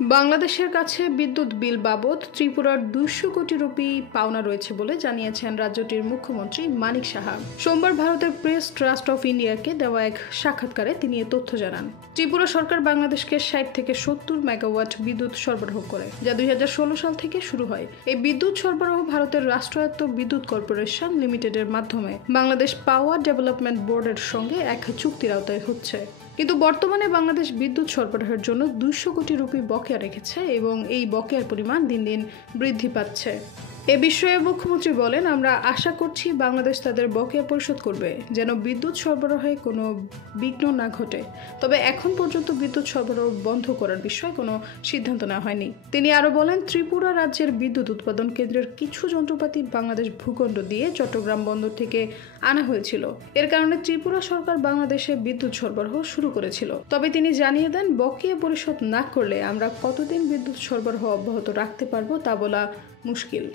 বাংলাদেশের কাছে বিদ্যুৎ বিল বাবদ ত্রিপুরার 200 কোটি রুপি পাওনা রয়েছে বলে জানিয়েছেন রাজ্যটির মুখ্যমন্ত্রী মানিক সাহা। সোমবার ভারতের প্রেস ট্রাস্ট অফ ইন্ডিয়াকে দেওয়া এক সাক্ষাৎকারে তিনি এ তথ্য জানান। ত্রিপুরা সরকার বাংলাদেশকে 60 থেকে 70 মেগাওয়াট বিদ্যুৎ সরবরাহ করে, যা 2016 সাল থেকে শুরু হয়। এই বিদ্যুৎ সরবরাহ ভারতের রাষ্ট্রায়ত্ত বিদ্যুৎ কর্পোরেশন লিমিটেডের মাধ্যমে বাংলাদেশ পাওয়ার ডেভেলপমেন্ট বোর্ডের সঙ্গে এক চুক্তির আওতায় হচ্ছে। কিন্তু বর্তমানে বাংলাদেশ বিদ্যুৎ সরবরাহের জন্য 200 কোটি রুপি বকেয়া রেখেছে এবং এই বকেয়ার পরিমাণ দিন দিন বৃদ্ধি পাচ্ছে। এ বিষয়ে মুখ্যমন্ত্রী বলেন, আমরা আশা করছি বাংলাদেশ তাদের বকেয়া পরিশোধ করবে, যেন বিদ্যুৎ সরবরাহে কোনো বিঘ্ন না ঘটে। তবে এখন পর্যন্ত বিদ্যুৎ সরবরাহ বন্ধ করার বিষয়ে কোনো সিদ্ধান্ত নেওয়া হয়নি। তিনি আরও বলেন, ত্রিপুরা রাজ্যের বিদ্যুৎ উৎপাদন কেন্দ্রের কিছু যন্ত্রপাতি বাংলাদেশ ভূখণ্ড দিয়ে চট্টগ্রাম বন্দর থেকে আনা হয়েছিল। এর কারণে ত্রিপুরা সরকার বাংলাদেশে বিদ্যুৎ সরবরাহ শুরু করেছিল। তবে তিনি জানিয়ে দেন, বকেয়া পরিশোধ না করলে আমরা কতদিন বিদ্যুৎ সরবরাহ অব্যাহত রাখতে পারবো তা বলা মুশকিল।